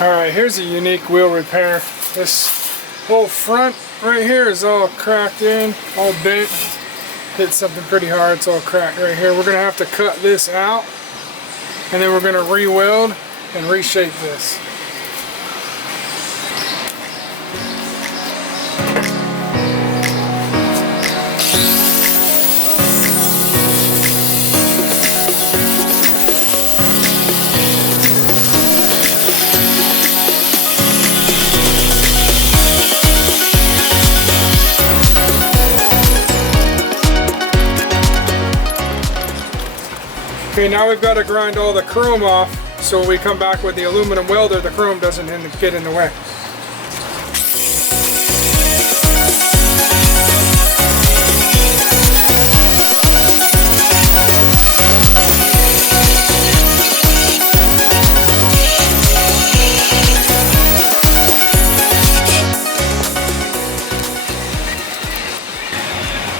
Alright, here's a unique wheel repair. This whole front right here is all cracked in, all bent. Hit something pretty hard, it's all cracked right here. We're going to have to cut this out, and then we're going to re-weld and reshape this. Okay, now we've got to grind all the chrome off, so when we come back with the aluminum welder, the chrome doesn't get in the way.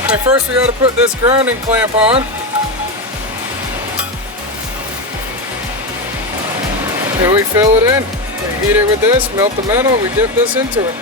Okay, first we got to put this grounding clamp on. And we fill it in, we heat it with this, melt the metal, we dip this into it.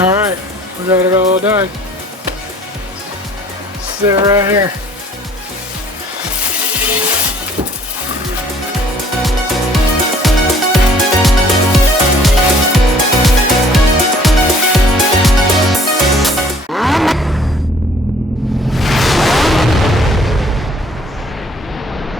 Alright, we got it all done. Sit right here.